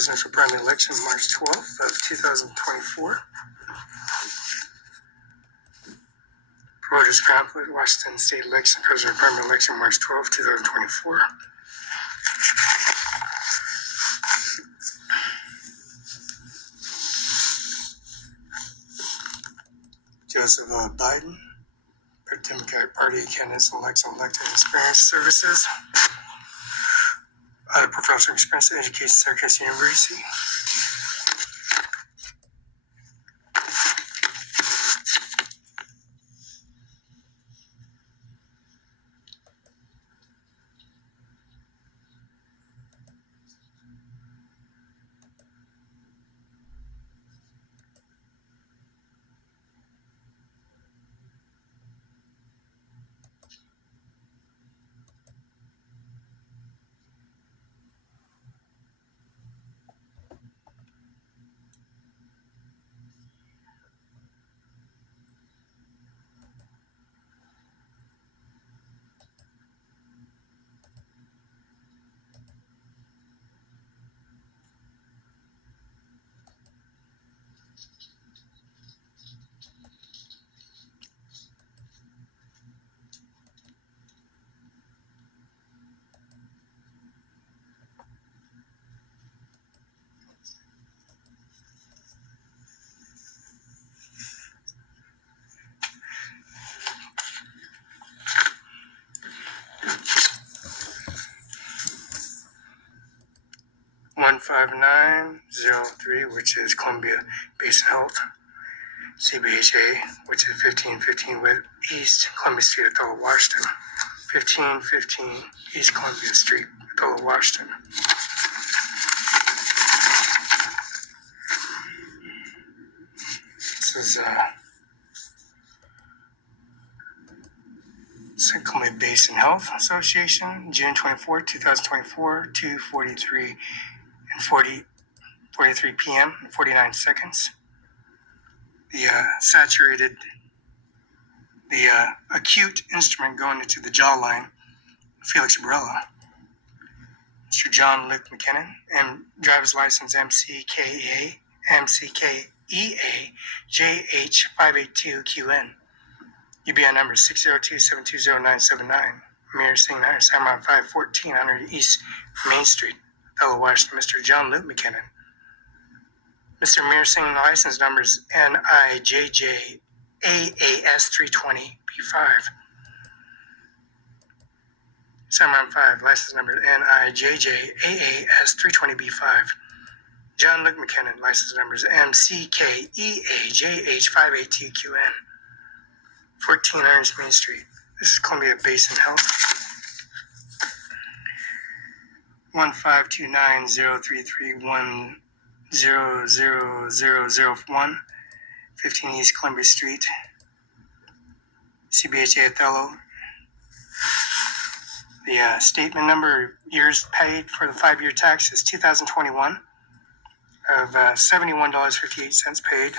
presidential primary election, March 12th of 2024. Voters pamphlet, Washington State election, presidential primary election, March 12th, 2024. Joseph Biden, Democratic Party candidates, election, elected experience services, professional experience, education, Syracuse University. $15903, which is Columbia Basin Health. CBHA, which is 1515 West East Columbia Street, Othello, Washington. 1515 East Columbia Street, Othello, Washington. This is Columbia Basin Health Association, June 24, 2024, 2:43 and 43 p.m. and 49 seconds. The acute instrument going into the jawline, Felix Barela. Mr. John Luke McKinnon, and driver's license MCKEA JH582QN. UBI number 602-720-979. Mayor Singh, Ajmer 5, 1400 East Main Street, Othello, Washington. Mr. John Luke McKinnon. Mr. Mayor Singh, license numbers NIJJ AAS320B5. Ajmer 5, license number NIJJ AAS320B5. John Luke McKinnon, license numbers MCKEAJH582QN. 1400 Main Street. This is Columbia Basin Health. 1529033100001. 15 East Columbia Street. CBHA Othello. The statement number years paid for the 5-year tax is 2021 of $71.58 paid.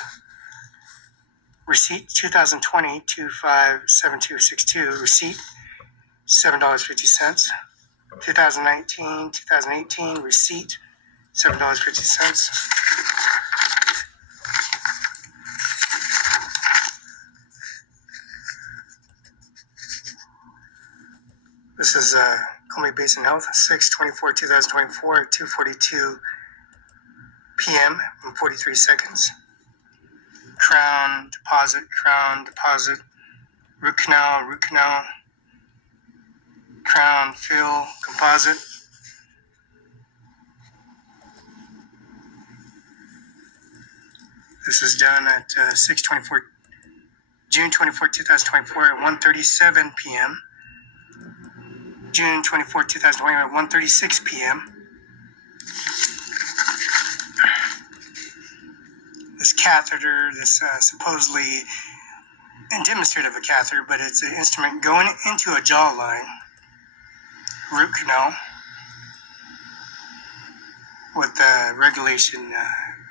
Receipt 2020 257262. Receipt $7.50. 2018 receipt $7.50. This is Columbia Basin Health, 6/24/2024 at 2:42 p.m. and 43 seconds. Crown deposit, root canal, crown fill, composite. This is done at June 24, 2024 at 1:37 p.m. June 24, 2020 at 1:36 p.m. This catheter, this supposedly demonstrative of a catheter, but it's an instrument going into a jawline, root canal, with the regulation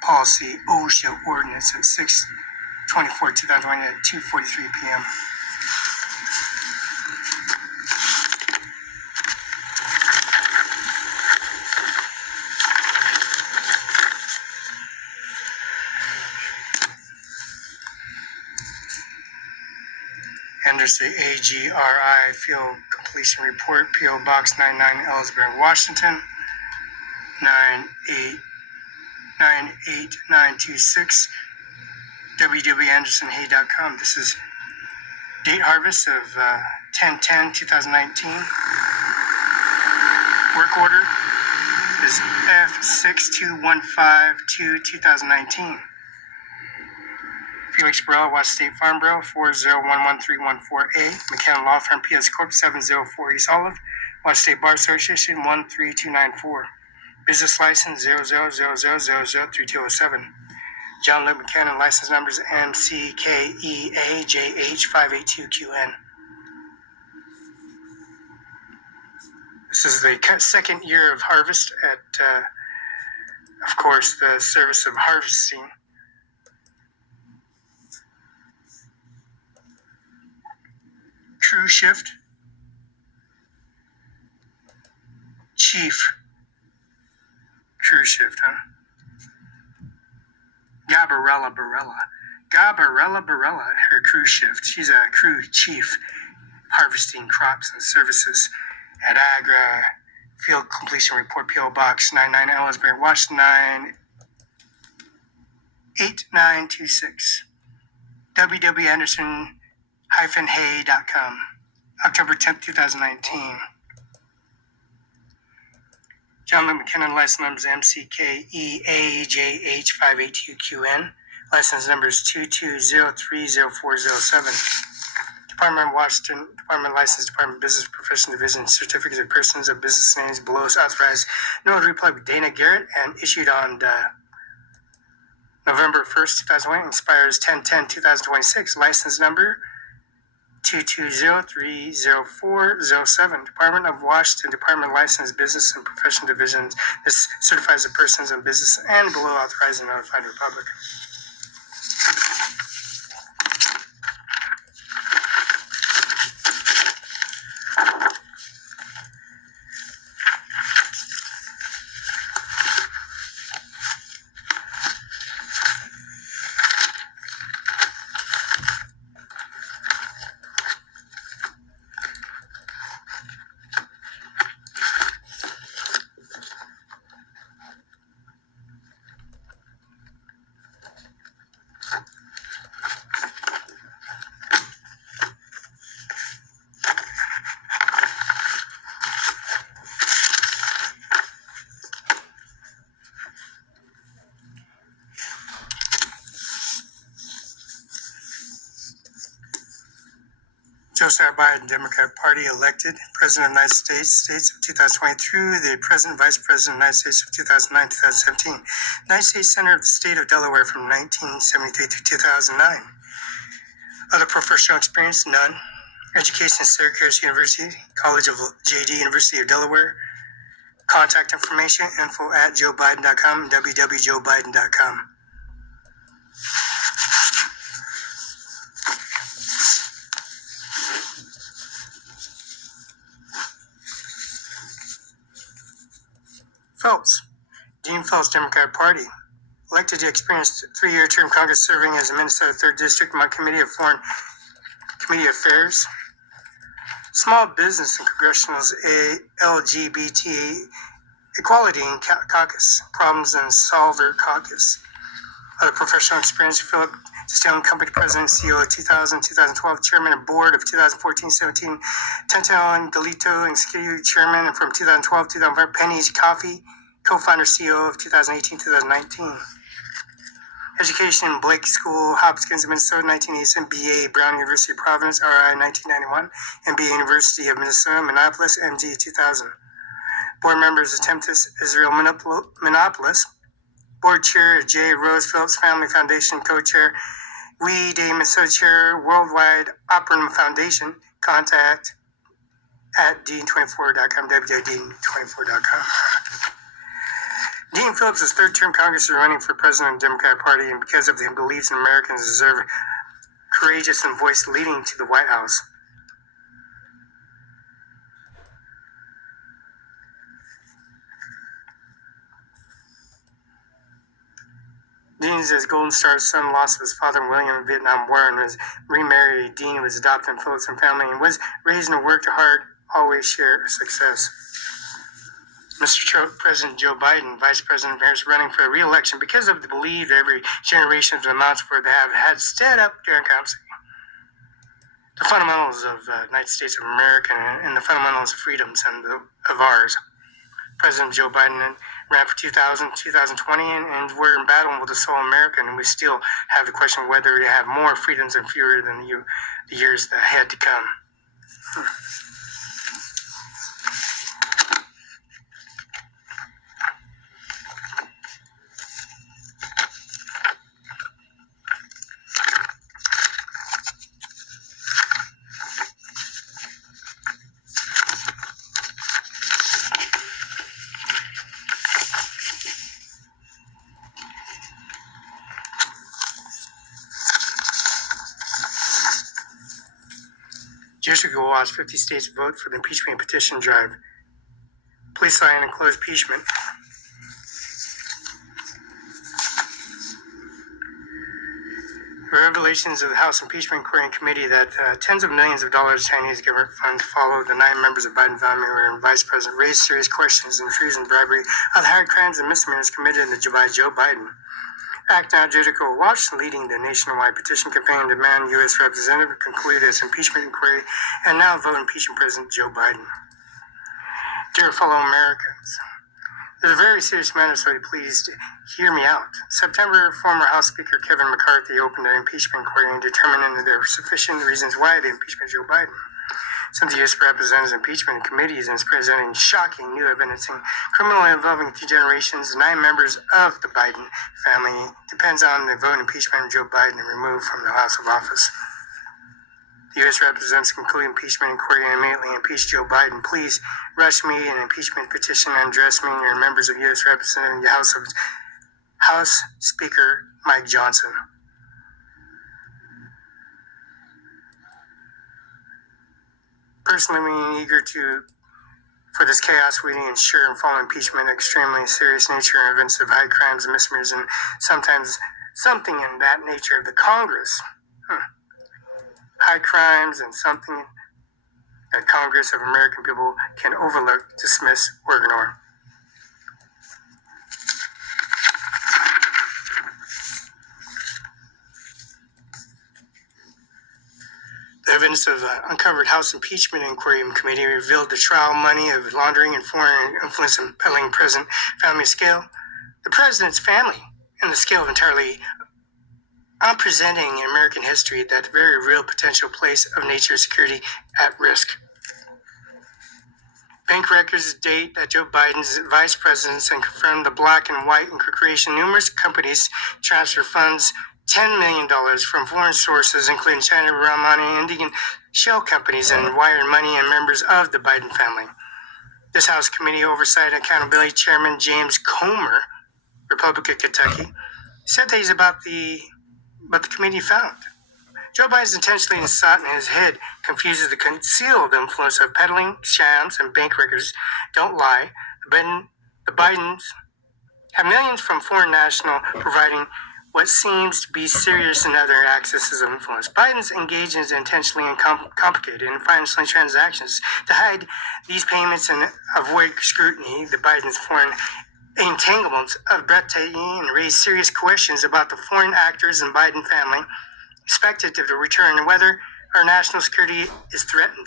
policy OSHA ordinance at 6/24/2020 at 2:43 p.m. There's the AGRI Field Completion Report, P.O. Box 99, Ellsbury, Washington, 98926, www.andersonhay.com. This is date harvest of 10/10/2019. Work order is F62152-2019. Felix Barela, Washington State Farm Bureau, 4011314A. McKenna Law Firm, PS Corp. 704 East Olive. Washington State Bar Association, 13294. Business license 0000003207. John Luke McKenna, license numbers MCKEAJH582QN. This is the second year of harvest at, of course, the service of harvesting. True shift. Chief. True shift, huh? Barela, her crew shift. She's a crew chief harvesting crops and services at Agra Field Completion Report, P.O. Box 99, Ellsbury, Washington, 98926. www.anderson-hay.com. October 10th, 2019. John Luke McKinnon, license numbers MCKEAJH582QN. License numbers 220304007. Department of Washington, Department License, Department of Business Profession Division, Certificates of Persons of Business Names below is authorized. Notary Public Dana Garrett and issued on November 1st, 2020, expires 10/10/2026. License number 220304007. Department of Washington, Department License, Business and Profession Divisions. This certifies the persons of business and below authorized and notified Republic. Josiah Biden, Democrat Party, elected President of the United States of 2020 through the President, Vice President of the United States of 2009-2017. United States Senator of the State of Delaware from 1973 through 2009. Other professional experience, none. Education, Syracuse University, College of JD, University of Delaware. Contact information, info@joebiden.com, www.joebiden.com. Phelps, Dean Phelps, Democrat Party, elected to experience 3-year term Congress serving as a Minnesota 3rd District, my Committee of Foreign Committee Affairs, Small Business and Congressional LGBT Equality and Caucus, Problems and Solver Caucus. Other professional experience, Philip Stone, Company President, CEO of 2000-2012, Chairman of Board of 2014-17, Tentel Delito, Executive Chairman, and from 2012-2005, Penny's Coffee, Co-founder, CEO of 2018-2019. Education, Blake School, Hopkins, Minnesota, 1987, BA, Brown University of Providence, RI, 1991, MBA, University of Minnesota, Minneapolis, MD, 2000. Board members, Temptus Israel Minneapolis. Board Chair, J. Rose Phillips Family Foundation, Co-Chair, We Day Minnesota Chair, Worldwide Opera Foundation. Contact at dean24.com, www.dean24.com. Dean Phillips' third-term Congress is running for president of the Democratic Party, and because of his beliefs in Americans deserve courageous and voice leading to the White House. Dean says Golden Star's son lost his father William in the Vietnam War and was remarried. Dean was adopted in Felix and family and was raised and worked hard, always share success. Mr. President Joe Biden, Vice President Harris, running for re-election because of the belief that every generation of the amounts for they have had stood up during council. The fundamentals of the United States of America and the fundamentals of freedoms and of ours. President Joe Biden ran for 2020, and we're in battle with the soul of America, and we still have the question of whether we have more freedoms and fewer than the years that had to come. Years ago, watched 50 states vote for the impeachment petition drive. Police sign and closed impeachment. Revelations of the House Impeachment Inquiry Committee that tens of millions of dollars Chinese government funds followed the 9 members of Biden family where Vice President raised serious questions and treason, bribery, of high crimes and misdemeanors committed by Joe Biden. Act Now Judicial Watch, leading the nationwide petition campaign, demand U.S. Representative conclude its impeachment inquiry and now vote impeaching President Joe Biden. Dear fellow Americans, there's a very serious matter, so please hear me out. September, former House Speaker Kevin McCarthy opened an impeachment inquiry and determined that there were sufficient reasons why to impeachment Joe Biden. Some of the U.S. Representatives impeachment committees is presenting shocking new evidence criminally involving 2 generations, 9 members of the Biden family. Depends on the vote impeachment of Joe Biden and removed from the House of Office. The U.S. Representatives conclude impeachment inquiry and immediately impeach Joe Biden. Please rush me an impeachment petition and address me and your members of U.S. Representative House Speaker Mike Johnson. Personally, being eager for this chaos, we ensure and follow impeachment extremely serious nature and events of high crimes and misdemeanors and sometimes something in that nature of the Congress. High crimes and something that Congress of American people can overlook, dismiss, or ignore. The evidence of the uncovered House Impeachment Inquiry Committee revealed the trial money of laundering and foreign influence and peddling present family scale. The president's family and the scale of entirely unpresenting in American history that very real potential place of national security at risk. Bank records date that Joe Biden's vice presidents and confirmed the black and white and creation numerous companies transfer funds $10 million from foreign sources, including China, Romani, Indian shell companies, and wired money and members of the Biden family. This House Committee Oversight and Accountability Chairman James Comer, Republican Kentucky, said that he's about the committee found. Joe Biden's intentionally inside in his head confuses the concealed influence of peddling, shams, and bank records don't lie. The Bidens have millions from foreign national providing what seems to be serious and other accesses of influence. Biden's engages intentionally in complicated and financial transactions to hide these payments and avoid scrutiny. The Biden's foreign entanglements of breathtaking and raise serious questions about the foreign actors and Biden family expected to return and whether our national security is threatened.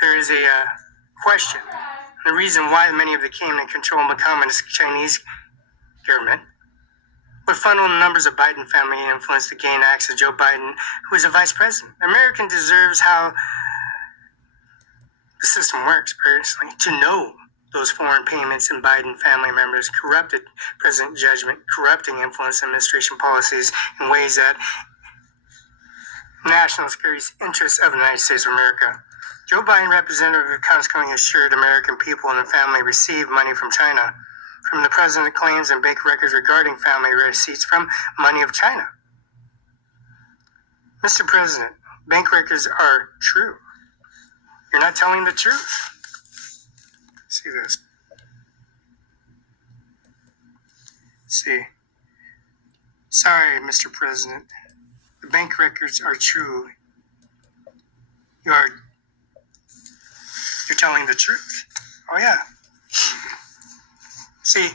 There is a question. The reason why many of them came in control of the communist Chinese government would funnel numbers of Biden family influence to gain access to Joe Biden, who is a vice president. American deserves how the system works, personally, to know those foreign payments and Biden family members corrupted president judgment, corrupting influence administration policies in ways that national security interests of the United States of America. Joe Biden, representative, consequently assured American people and their family receive money from China. From the president claims and bank records regarding family receipts from money of China. Mr. President, bank records are true. You're not telling the truth. See this. See. Sorry, Mr. President. The bank records are true. You're telling the truth. Oh, yeah. See,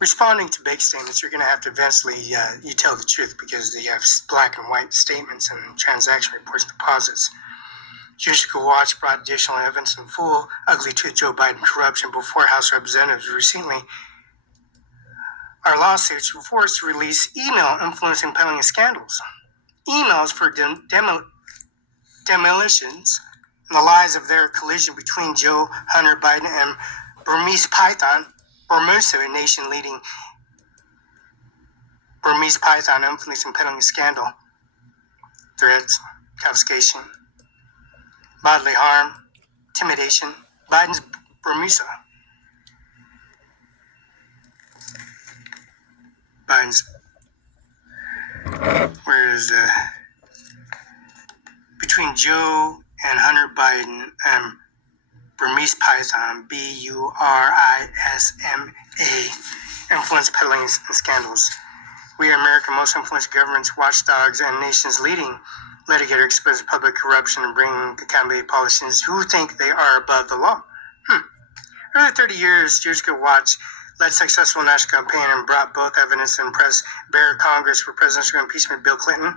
responding to bank statements, you're going to have to eventually you tell the truth because they have black and white statements and transaction reports and deposits. Judicial Watch brought additional evidence in full ugly truth Joe Biden corruption before House Representatives recently. Our lawsuits were forced to release email influencing peddling scandals. Emails for demolitions and the lies of their collision between Joe Hunter Biden and Burmese Python, Burmese, a nation-leading Burmese Python influencing peddling scandal, threats, confiscation, bodily harm, intimidation, Biden's Burmese. Biden's, between Joe and Hunter Biden and Burmese Python, BURISMA, influence peddling and scandals. We are America's most influenced governments, watchdogs, and nation's leading litigator expose public corruption and bring accountability politicians who think they are above the law. Over 30 years, Judicial Watch led successful national campaign and brought both evidence and press bare Congress for presidential impeachment Bill Clinton,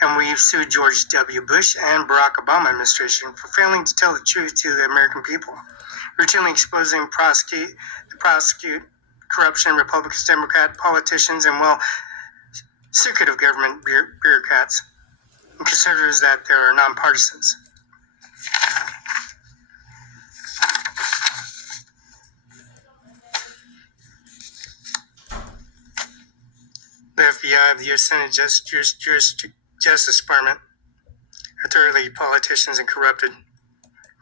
and we've sued George W. Bush and Barack Obama administration for failing to tell the truth to the American people, routinely exposing prosecute corruption, Republicans, Democrat politicians, and secretive government bureaucrats and conservatives that they are nonpartisans. The FBI of the U.S. Senate Justice Department are thoroughly politicians and corrupted.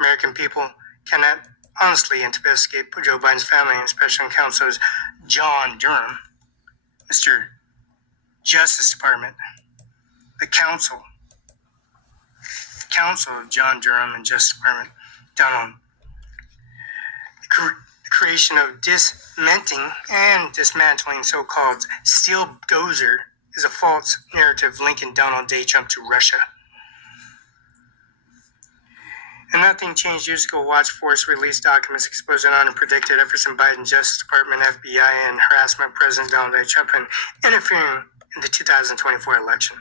American people cannot honestly investigate Joe Biden's family and special counsel John Durham, Mr. Justice Department, the counsel of John Durham and Justice Department, Donald. The creation of dismantling so-called steel dozer is a false narrative linking Donald J. Trump to Russia. And nothing changed. Judicial Watch Force released documents exposing unpredicted efforts in Biden's Justice Department, FBI, and harassment of President Donald J. Trump and interfering in the 2024 election.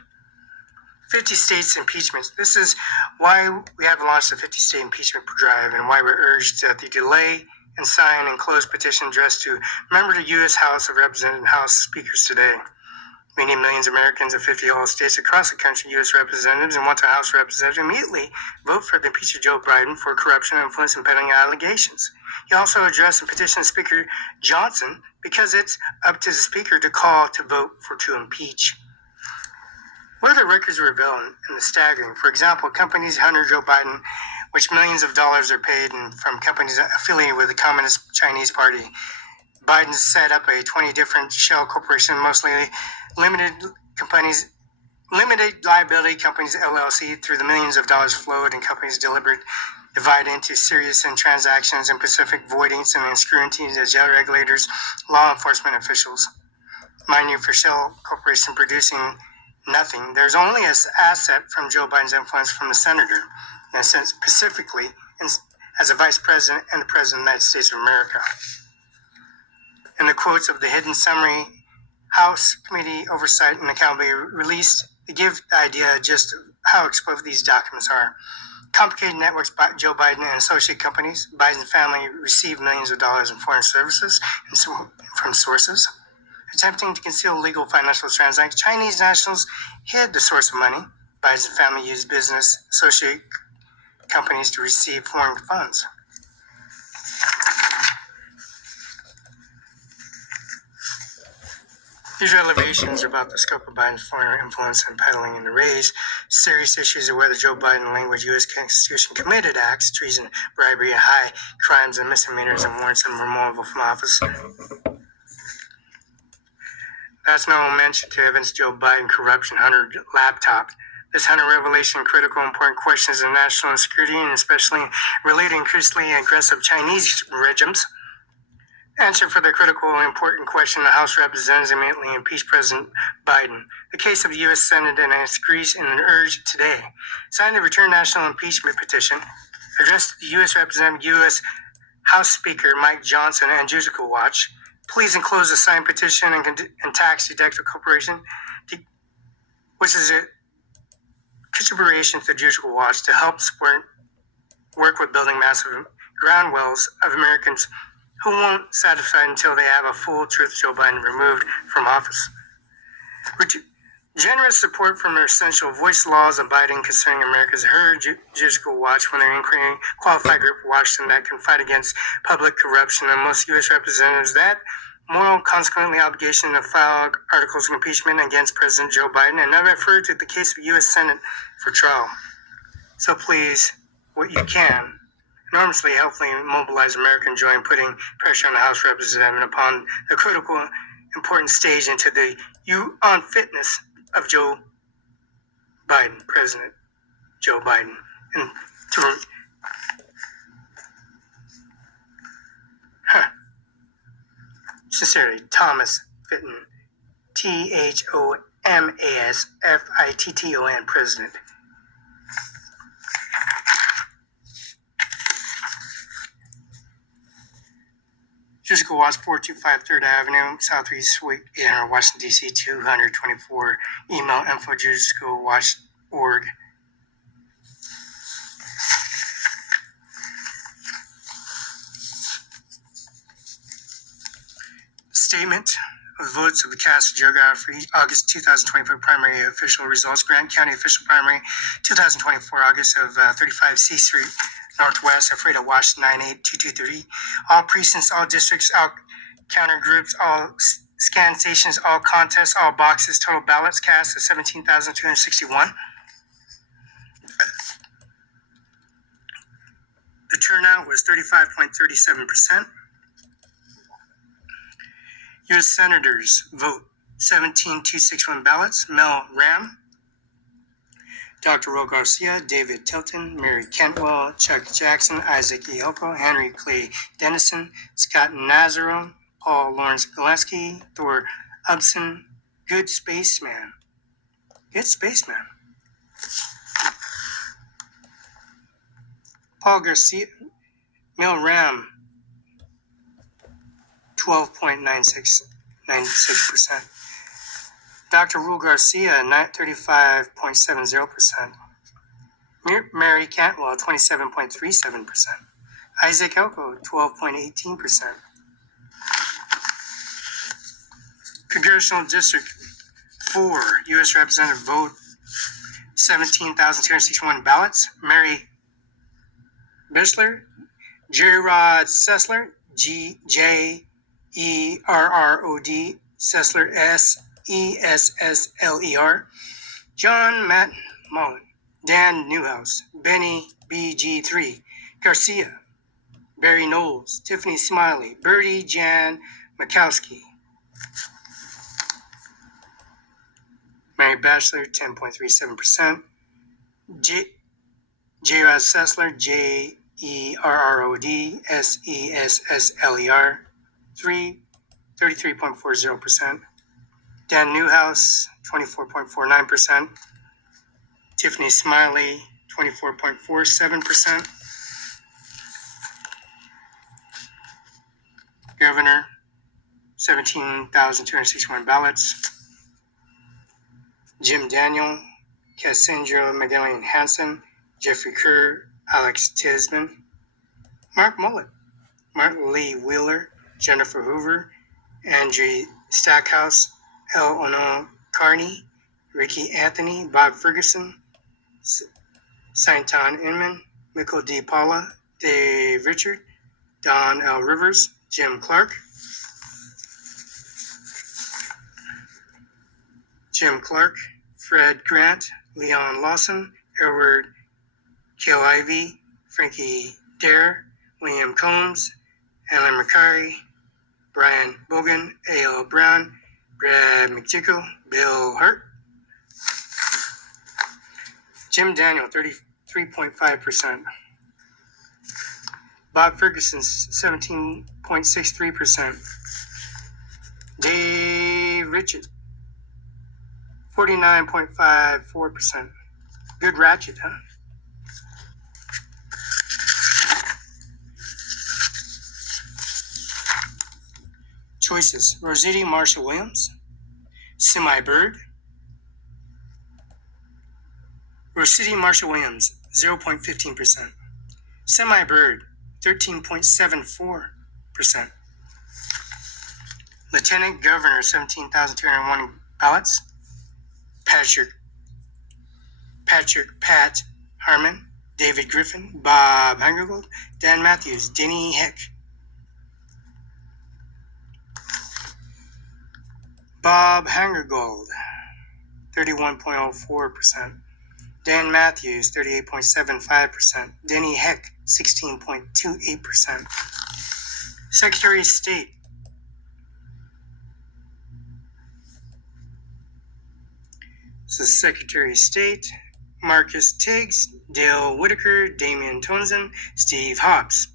50 states impeachments. This is why we have launched the 50-state impeachment drive and why we urged that the delay and sign and close petition addressed to members of the U.S. House of Representatives and House speakers today. Many millions of Americans of 50 states across the country, U.S. representatives and want the House representatives immediately vote for the impeachment of Joe Biden for corruption, influence, and peddling allegations. He also addressed and petitioned Speaker Johnson because it's up to the Speaker to call to vote to impeach. What are the records reveal in the staggering? For example, companies Hunter Joe Biden, which millions of dollars are paid from companies affiliated with the Communist Chinese Party. Biden set up 20 different shell corporations, mostly limited liability companies, LLC, through the millions of dollars flowed and companies divided into serious and transactions and Pacific voidings and insecurities as jail regulators, law enforcement officials. Mind you, for Shell Corporation producing nothing, there's only an asset from Joe Biden's influence from the senator, and specifically as a vice president and the president of the United States of America. In the quotes of the hidden summary, House Committee Oversight and Accountability released to give the idea just how exposed these documents are. Complicated networks by Joe Biden and associate companies. Biden's family received millions of dollars in foreign services from sources. Attempting to conceal illegal financial transactions, Chinese nationals hid the source of money. Biden's family used business associate companies to receive foreign funds. These revelations about the scope of Biden's foreign influence and peddling and raise serious issues of whether Joe Biden language U.S. Constitution committed acts, treason, bribery, and high crimes and misdemeanors and warrants him removal from office. That's no mention to evidence Joe Biden corruption, Hunter laptop. This Hunter revelation critical important questions of national security and especially related increasingly aggressive Chinese regimes. answer for the critical and important question the House of Representatives immediately impeach President Biden. The case of the U.S. Senate and its agrees in an urge today. Signed the return national impeachment petition addressed to the U.S. Representative, U.S. House Speaker Mike Johnson and Judicial Watch. Please enclose the signed petition and tax deductible corporation, which is a contribution to the Judicial Watch to help support work with building massive ground wells of Americans who won't satisfy until they have a full truth Joe Biden removed from office. Generous support from our essential voice laws abiding concerning America's heard Judicial Watch when they're inquiring qualified group in Washington that can fight against public corruption and most U.S. representatives that moral consequently obligation to file articles of impeachment against President Joe Biden and not refer to the case of U.S. Senate for trial. So please, what you can, enormously helpfully mobilize American joy in putting pressure on the House of Representatives upon the critical, important stage into the unfitness of Joe Biden, President Joe Biden. And sincerely, Thomas Fitton, THOMASFITTON, President. Judicial Watch 425 3rd Avenue, Southeast Suite 800, Washington, D.C. 224. Email info@judicialwatch.org. Statement of votes of the cast of geography, August 2024 primary official results. Grant County official primary, 2024, August of 35 C Street, Northwest, Alfredo, Washington, 982230. All precincts, all districts, all counter groups, all scan stations, all contests, all boxes, total ballots cast of 17,261. The turnout was 35.37%. U.S. Senators vote 17,261 ballots. Mel Ram, Dr. Will Garcia, David Tilton, Mary Cantwell, Chuck Jackson, Isaac Ioko, Henry Clay Dennison, Scott Nazarone, Paul Lawrence Gillespie, Thor Upson, Good Spaceman. Good Spaceman. Paul Garcia, Mel Ram, 12.96%. Dr. Rule Garcia, 35.70%. Mary Cantwell, 27.37%. Isaac Elko, 12.18%. Congressional District 4, U.S. Representative vote 17,261 ballots. Mary Bischler, Jerry Rod Sessler, Jerrod Sessler, Sessler, John Matt Mullen, Dan Newhouse, Benny BG3, Garcia, Barry Knowles, Tiffany Smiley, Bertie Jan Mikowski, Mary Bachelor, 10.37%, Jerrod Sessler, Jerrod Sessler, 33.40%. Dan Newhouse, 24.49%. Tiffany Smiley, 24.47%. Governor, 17,261 ballots. Jim Daniel, Cassandra Magdalene Hansen, Jeffrey Kerr, Alex Tisman, Mark Mullet, Martin Lee Wheeler, Jennifer Hoover, Andrew Stackhouse, L. Ono Carney, Ricky Anthony, Bob Ferguson, Sainton Inman, Michael D. Paula, Dave Richard, Don L. Rivers, Jim Clark, Fred Grant, Leon Lawson, Edward Kill Ivy, Frankie Dare, William Combs, Alan McCarry, Brian Bogan, A.L. Brown, Brad McTickle, Bill Hurt, Jim Daniel, 33.5%. Bob Ferguson, 17.63%. Dave Richard, 49.54%. Good ratchet, huh? Choices: Rossetti Marshall Williams, Semi Bird. Rossetti Marshall Williams, 0.15%. Semi Bird, 13.74%. Lieutenant Governor, 17,201 ballots. Pat Harmon, David Griffin, Bob Hangergold, Dan Matthews, Denny Heck. Bob Hangergold, 31.04%. Dan Matthews, 38.75%. Denny Heck, 16.28%. Secretary of State. This is Secretary of State: Marcus Tiggs, Dale Whitaker, Damian Townsend, Steve Hobbs.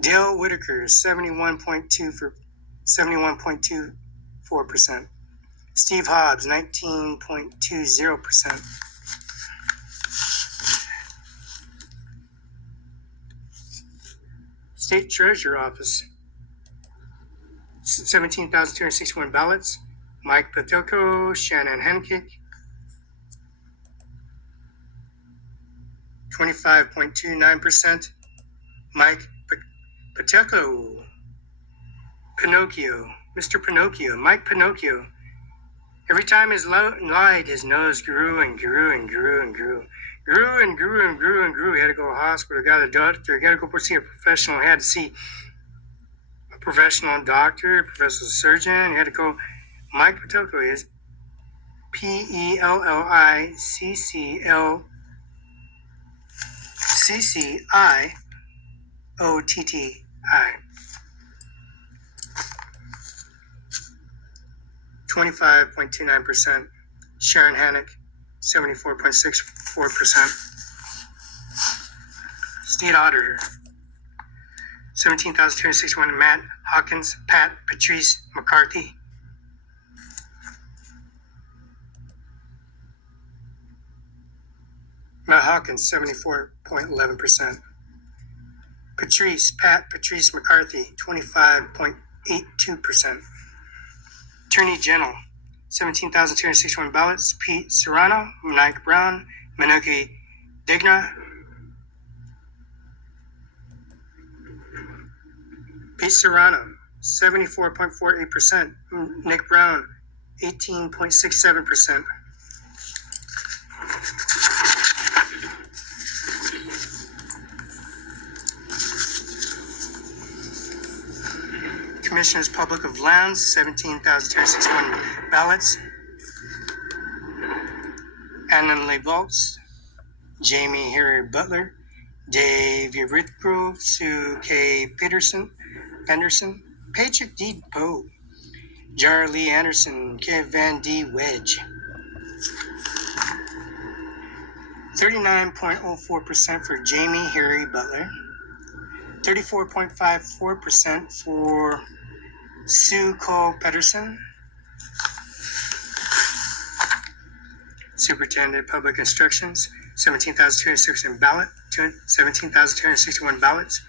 Dale Whitaker, 71.24%. Steve Hobbs, 19.20%. State Treasurer Office, 17,261 ballots. Mike Patelko, Shannon Henkick, 25.29%. Mike Patelko, Pinocchio, Mr. Pinocchio, Mike Pinocchio. Every time he lied, his nose grew and grew and grew and grew. Grew and grew and grew and grew. He had to go to the hospital, got a doctor, he had to go see a professional, he had to see a professional doctor, a professional surgeon, he had to go. Mike Patelko is Pelliciotti. 25.29%. Sharon Hannock, 74.64%. State Auditor, 17,261. Matt Hawkins, Pat Patrice McCarthy. Matt Hawkins, 74.11%. Pat Patrice McCarthy, 25.82%. Attorney General, 17,261 ballots. Pete Serrano, Mike Brown, Manuki Digna. Pete Serrano, 74.48%. Nick Brown, 18.67%. Commissioners Public of Lands, 17,261 ballots. Annan Lee Volts, Jamie Harry Butler, Dave Ritgrove, Sue K. Penderson, Patrick D. Poe, Jarlee Anderson, Kevin D. Wedge. 39.04% for Jamie Harry Butler. 34.54% for Sue Cole Pedersen. Superintendent Public Instructions, 17,261 ballots.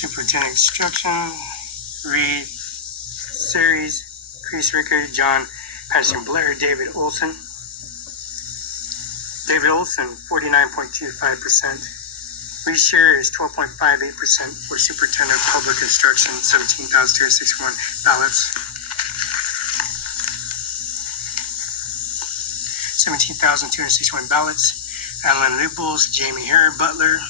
Superintendent Instruction, Reed, Series, Chris Ricker, John Patterson Blair, David Olson. David Olson, 49.25%. Reshare is 12.58% for Superintendent of Public Instruction, 17,261 ballots. 17,261 ballots. Alan Lubles, Jamie Hare, Butler.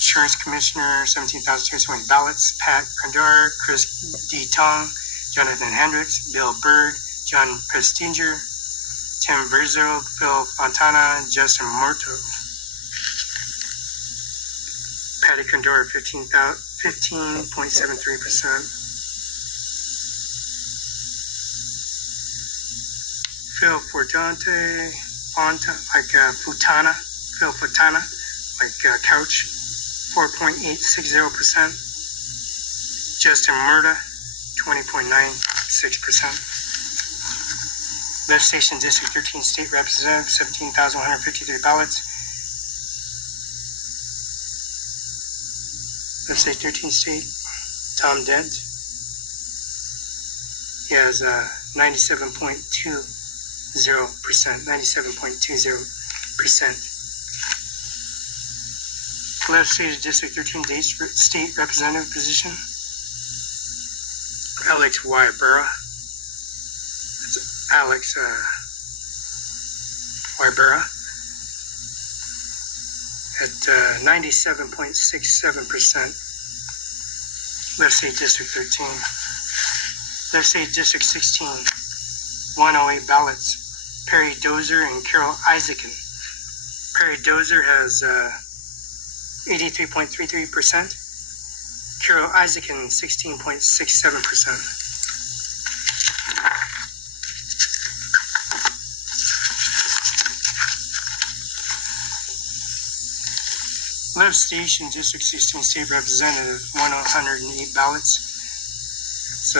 Insurance Commissioner, 17,261 ballots. Pat Kandar, Chris D. Tong, Jonathan Hendricks, Bill Bird, John Prestinger, Tim Berzo, Phil Fontana, Justin Morto. Patty Kandar, 15.73%. Phil Fortante, Futana, Phil Fontana, couch, 4.860%. Justin Murda, 20.96%. Left Station District 13 State Representative, 17,153 ballots. Left State 13 State, Tom Dent. He has 97.20%. 97.20%. Left State District 13 State Representative position, Alex Wybera. That's Alex Wybera at 97.67%. Left State District 13. Left State District 16, 108 ballots. Perry Dozer and Carol Isaacson. Perry Dozer has 83.33%. Carol Isaacson, 16.67%. Left Station District 16 State Representative, 108 ballots. It's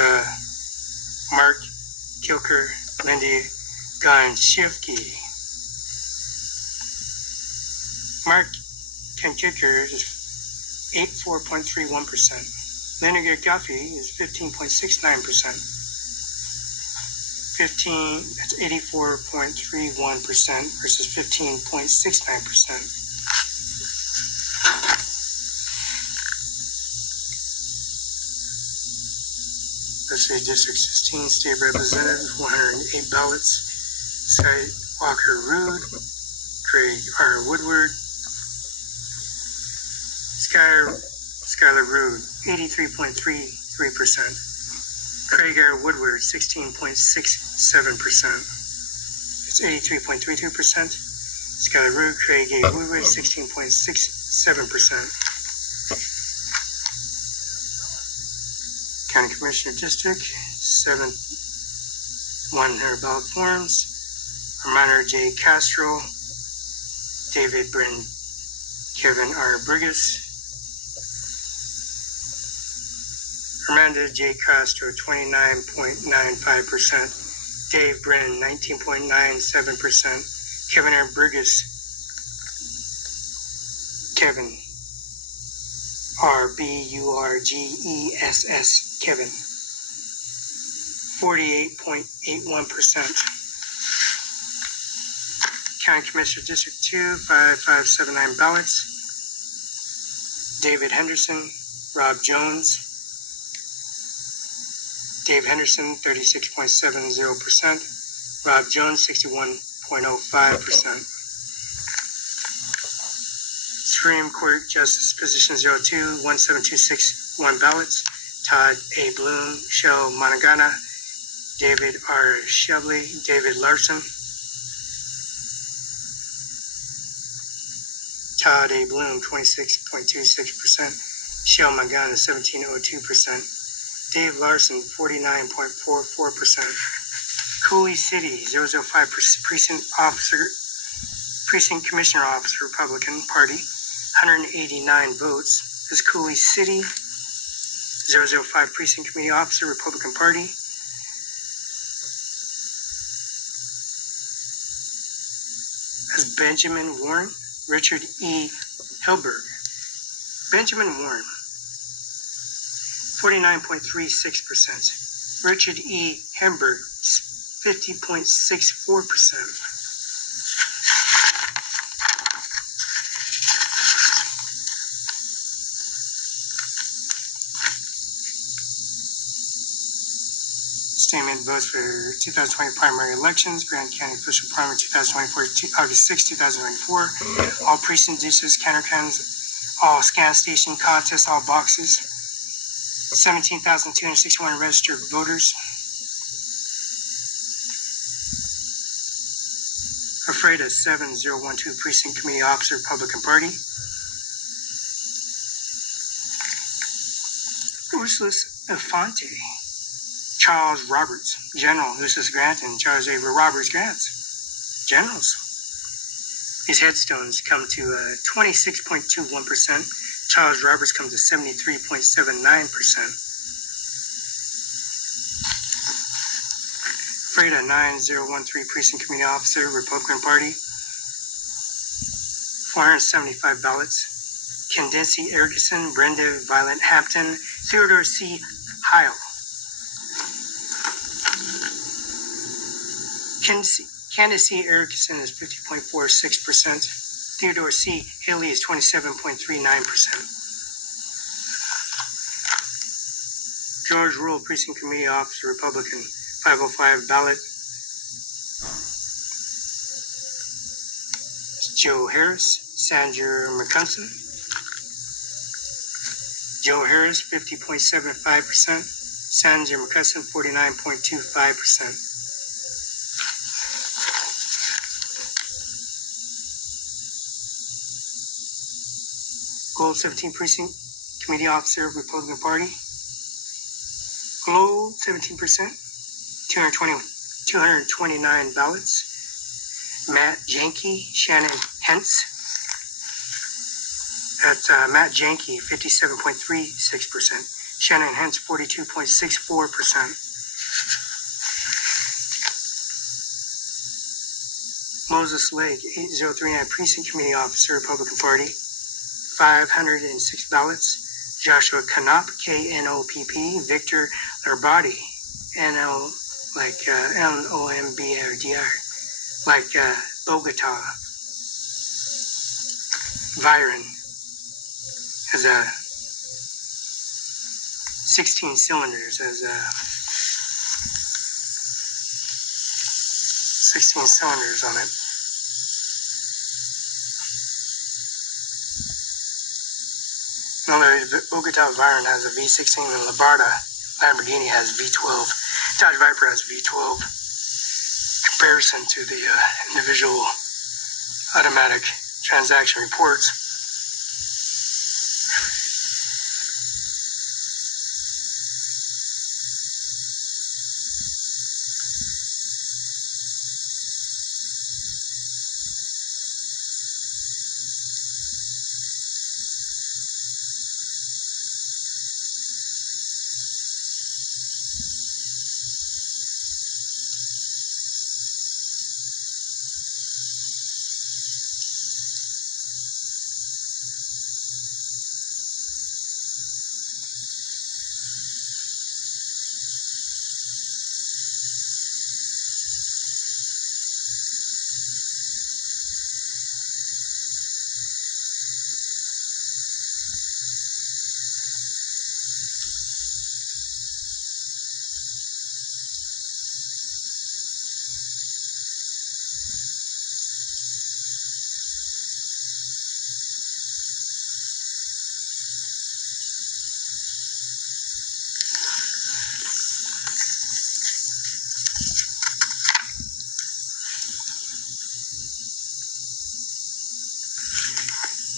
Mark Kilker, Lindy Gonshivsky. Mark Kilker is 84.31%. Linda Guffey is 15.69%. That's 84.31% versus 15.69%. Let's say District 16 State Representative, 108 ballots. Skywalker Rood, Craig R. Woodward, Skylar Rood, 83.33%. Craig R. Woodward, 16.67%. It's 83.32%. Skylar Rood, Craig A. Woodward, 16.67%. County Commissioner District, 100 ballot forms. Armando J. Castro, David Brin, Kevin R. Burgess, Armando J. Castro, 29.95%, Dave Brin, 19.97%, Kevin R. Burgess, Kevin, R-B-U-R-G-E-S-S, Kevin, 48.81%. County Commissioner District 2, 5579 ballots. David Henderson, Rob Jones. Dave Henderson, 36.70%. Rob Jones, 61.05%. Supreme Court Justice Position 02, 17261 ballots. Todd A. Bloom, Shel Managana, David R. Shebley, David Larson. Todd A. Bloom, 26.26%. Shel Managana, 17.02%. Dave Larson, 49.44%. Cooley City, 005 Precinct Commissioner Office, Republican Party, 189 votes. As Cooley City, 005 Precinct Committee Officer, Republican Party, as Benjamin Warren, Richard E. Helberg. Benjamin Warren, 49.36%. Richard E. Helberg, 50.64%. Statement votes for 2020 primary elections, Grand County Official Primary 2024, August 6, 2024. All precinct districts, counter counts, all scan station contests, all boxes. 17,261 registered voters. Alfreda 7012 Precinct Committee Officer, Republican Party. Ursula Infante. Charles Roberts, General Ulysses Grant and Charles A. Roberts Grants, generals. These headstones come to 26.21%. Charles Roberts comes to 73.79%. Freda 9013 Precinct Committee Officer, Republican Party, 475 ballots. Candace Erickson, Brenda Violet Hampton, Theodore C. Heil. Candace Erickson is 50.46%. Theodore C. Haley is 27.39%. George Rule, Precinct Committee Officer, Republican, 505 ballot. Joe Harris, Sandra McCunson. Joe Harris, 50.75%. Sandra McCunson, 49.25%. Gold 17 Precinct Committee Officer, Republican Party. Gold 17%, 229 ballots. Matt Janke, Shannon Hentz. That's Matt Janke, 57.36%. Shannon Hentz, 42.64%. Moses Lake, 8039 Precinct Committee Officer, Republican Party. 506 ballots. Joshua Knopp, K-N-O-P-P. Victor Larbati, N-L, like L-O-M-B-R-D-R, like Bogota. Viren has 16 cylinders, has 16 cylinders on it. Bogota Viren has a V16 and Lamborghini has V12. Dodge Viper has V12. Comparison to the individual automatic transaction reports.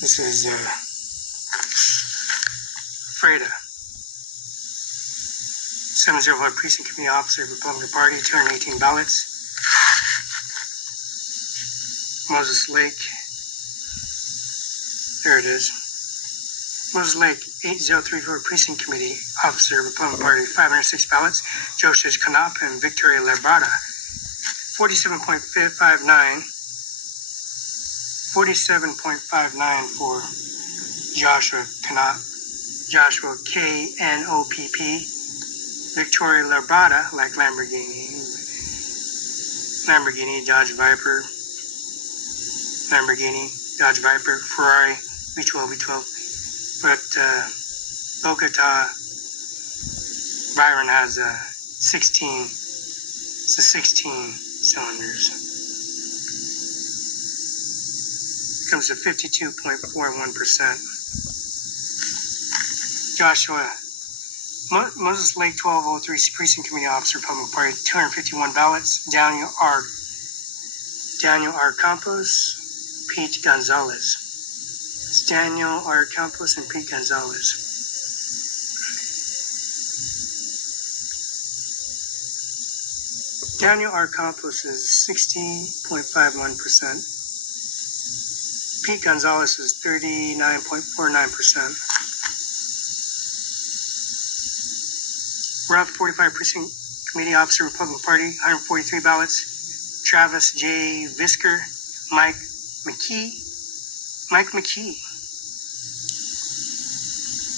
This is Freda, 705 Precinct Committee Officer, Republican Party, 218 ballots. Moses Lake, there it is. Moses Lake, 8034 Precinct Committee Officer, Republican Party, 506 ballots. Joseph Canop and Victoria Labrada, 47.59 for Joshua Canop, Joshua K-N-O-P-P, Victoria Labrada, like Lamborghini, Dodge Viper, Ferrari, V12. But Bogota Byron has 16 cylinders. It comes to 52.41%. Joshua Moses Lake, 1203 Precinct Committee Officer, Republican Party, 251 ballots. Daniel R. Campos, Pete Gonzalez. It's Daniel R. Campos and Pete Gonzalez. Daniel R. Campos is 60.51%. Pete Gonzalez is 39.49%. Route 45 Precinct Committee Officer, Republican Party, 143 ballots. Travis J. Visker, Mike McKee.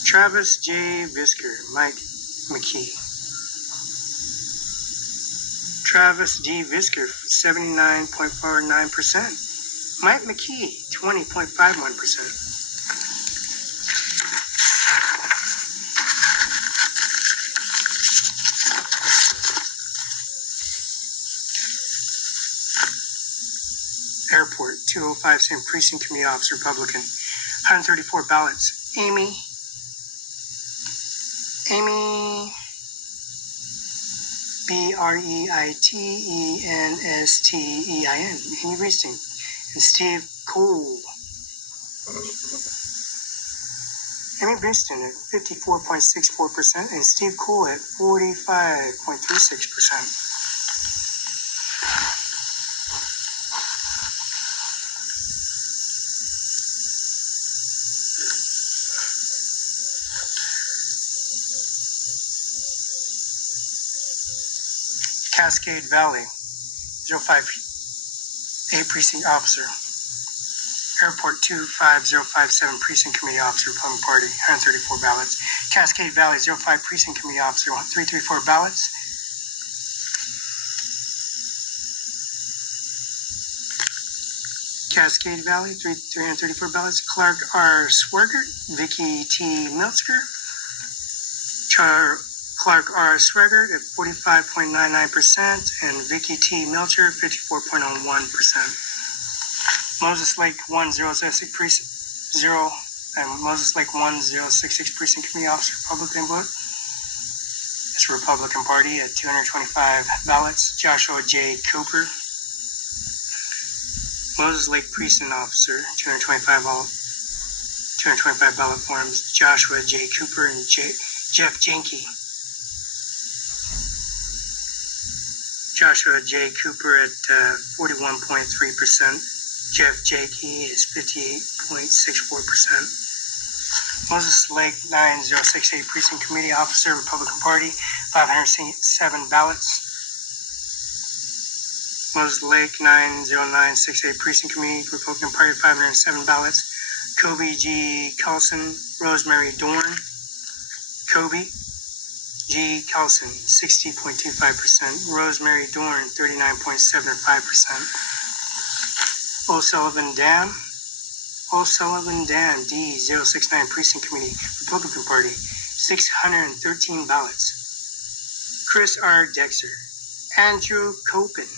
Travis J. Visker, Mike McKee. Travis D. Visker, 79.49%. Mike McKee, 20.51%. Airport, 205 St. Precinct Committee Officer, Republican, 134 ballots. Amy Breitenstein, Amy Breitenstein, and Steve Cole. Amy Breitenstein at 54.64% and Steve Cole at 45.36%. Cascade Valley, 05A Precinct Officer. Airport, 25057 Precinct Committee Officer, Republican Party, 134 ballots. Cascade Valley, 05 Precinct Committee Officer, 334 ballots. Cascade Valley, 334 ballots. Clark R. Swigert, Vicky T. Miltzker. Clark R. Swigert at 45.99% and Vicky T. Milcher, 54.01%. Moses Lake 1066 Precinct 0 and Moses Lake 1066 Precinct Committee Officer, Republican vote. It's Republican Party at 225 ballots. Joshua J. Cooper. Moses Lake Precinct Officer, 225 ballot forms. Joshua J. Cooper and Jeff Jenke. Joshua J. Cooper at 41.3%. Jeff Jenke is 58.64%. Moses Lake 9068 Precinct Committee Officer, Republican Party, 507 ballots. Moses Lake 90968 Precinct Committee, Republican Party, 507 ballots. Kobe G. Carlson, Rosemary Dorn. Kobe G. Carlson, 60.25%. Rosemary Dorn, 39.75%. O'Sullivan Dam, D. 069 Precinct Committee, Republican Party, 613 ballots. Chris R. Dexter, Andrew Copen.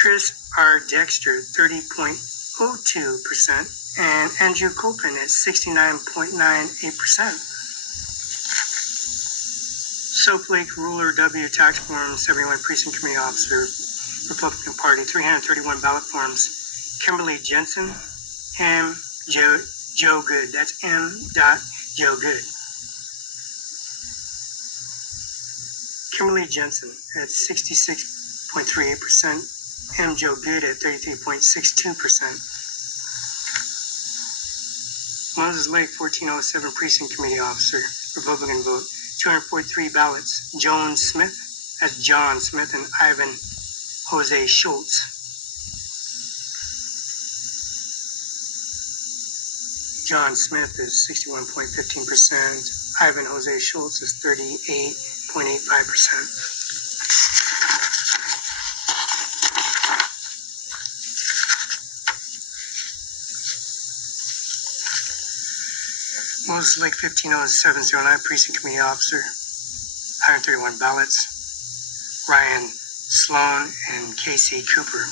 Chris R. Dexter, 30.02%, and Andrew Copen at 69.98%. Soap Lake Ruler W. Tax Form 71 Precinct Committee Officer, Republican Party, 331 ballot forms. Kimberly Jensen, M. Joe Good. That's M. Joe Good. Kimberly Jensen at 66.38%. M. Joe Good at 33.62%. Moses Lake, 1407 Precinct Committee Officer, Republican vote, 243 ballots. Joan Smith, that's John Smith, and Ivan Jose Schultz. John Smith is 61.15%. Ivan Jose Schultz is 38.85%. Moses Lake, 150709 Precinct Committee Officer, 131 ballots. Ryan Sloan and Casey Cooper.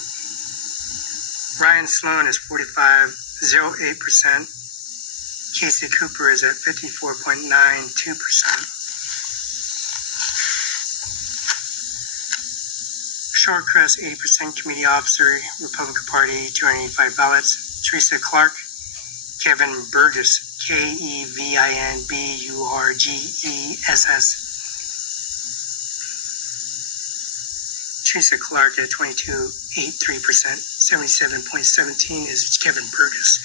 Ryan Sloan is 45.08%. Casey Cooper is at 54.92%. Shorecrest, 80% Committee Officer, Republican Party, 285 ballots. Teresa Clark, Kevin Burgess, KEVINBURGESS. Teresa Clark at 22.83%. 77.17 is Kevin Burgess.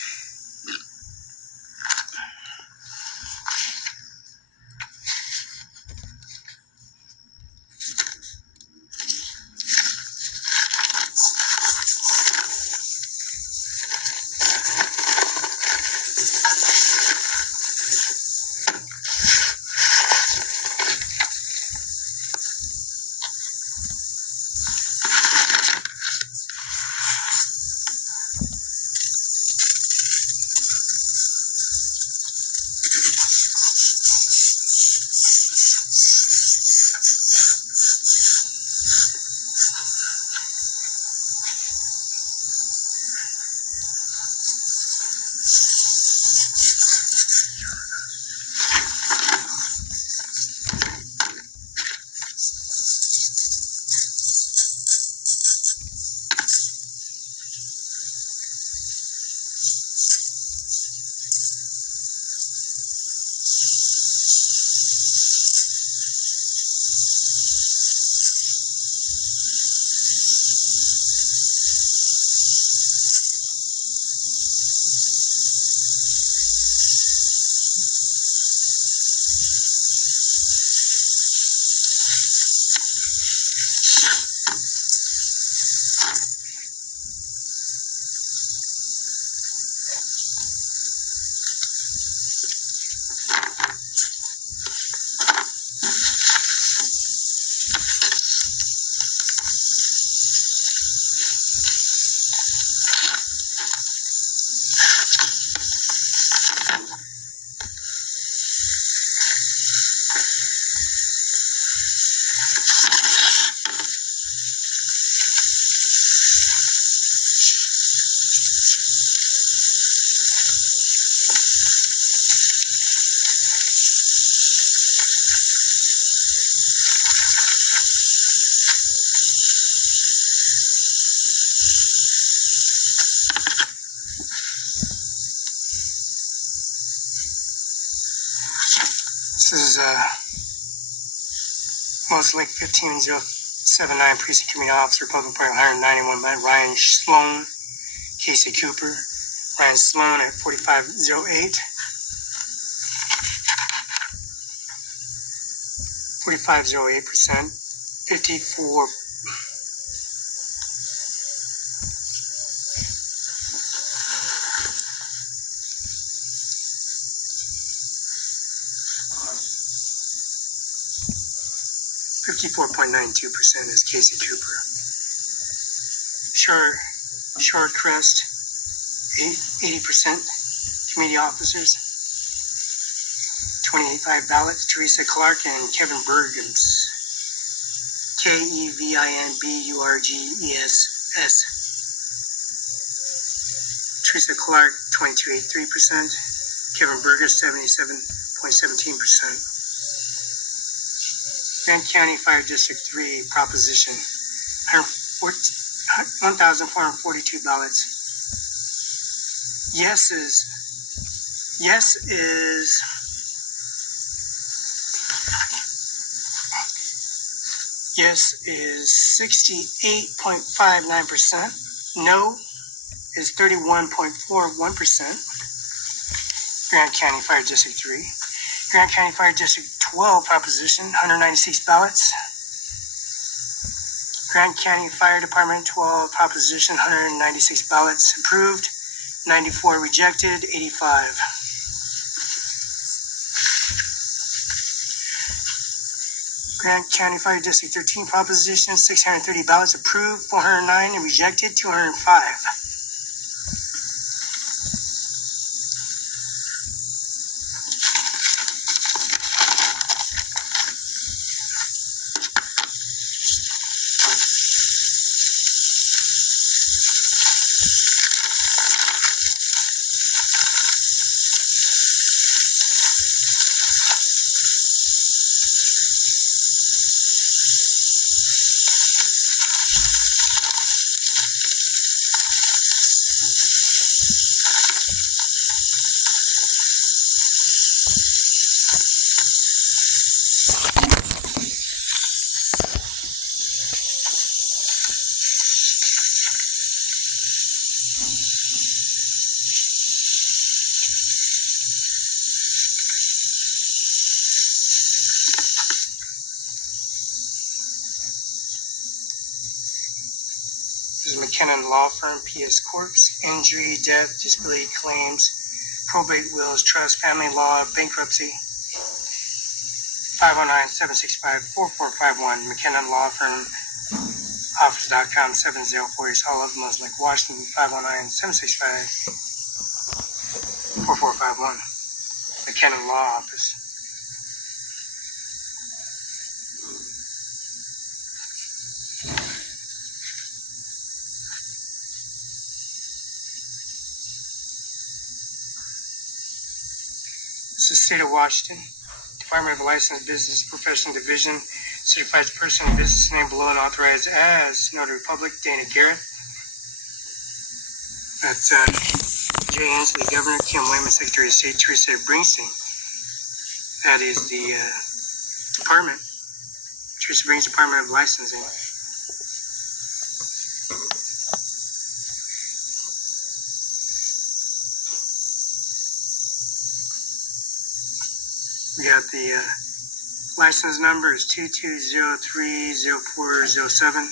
This is Moses Lake, 15079 Precinct Committee Officer, Republican Party, 191 men. Ryan Sloan, Casey Cooper. Ryan Sloan at 45.08. 45.08%. 54. .92% is Casey Cooper. Shorecrest, 80% committee officers, 25 ballots. Teresa Clark and Kevin Burgess, KEVINBURGESS. Teresa Clark, 22.83%. Kevin Burgess, 77.17%. Grant County Fire District 3 Proposition, 1,442 ballots. Yes is 68.59%. No is 31.41%. Grant County Fire District 3. Grant County Fire District 12 proposition, 196 ballots. Grant County Fire Department 12 proposition, 196 ballots approved, 94 rejected, 85. Grant County Fire District 13 proposition, 630 ballots approved, 409 and rejected, 205. This is McKinnon Law Firm, P.S. Corps, injury, death, disability claims, probate wills, trust, family law, bankruptcy. 509-765-4451, McKinnon Law Firm, office.com, 704 East Hollow, Most Lake, Washington, 509-765-4451, McKinnon Law Office. This is State of Washington, Department of Licensed Business Professional Division, certifies person and business name below and authorized as Notary Public, Dana Garrett. That's J. Inslee, Governor, Kim Wayman, Secretary of State, Teresa Bringsteen. That is the department, Teresa Bringsteen, Department of Licensing. We got the license number is 22030407,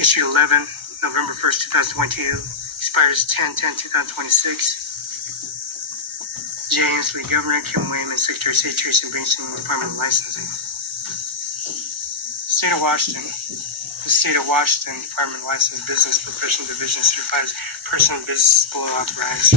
issued 11 November 1st, 2022, expires 10/10/2026. James Lee, Governor, Kim Wayman, Secretary of State, Teresa Bringsteen, Department of Licensing. State of Washington. The State of Washington Department of Licensed Business Professional Division certifies person and business below authorized.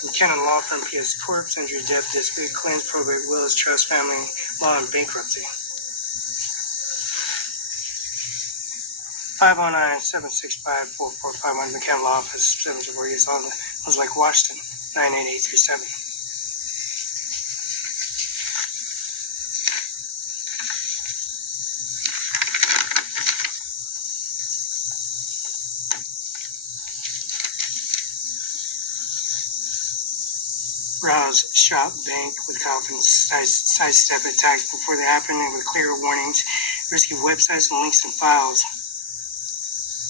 McKinnon Law Firm, P.S. Corps, injury, death, disability claims, probate wills, trust, family law, and bankruptcy. 509-765-4451, McKinnon Law Office, 704 East Hollow, Most Lake, Washington, 98837. Browse, shop, bank with confidence, sidestep attacks before they happen and with clear warnings, risky websites and links and files.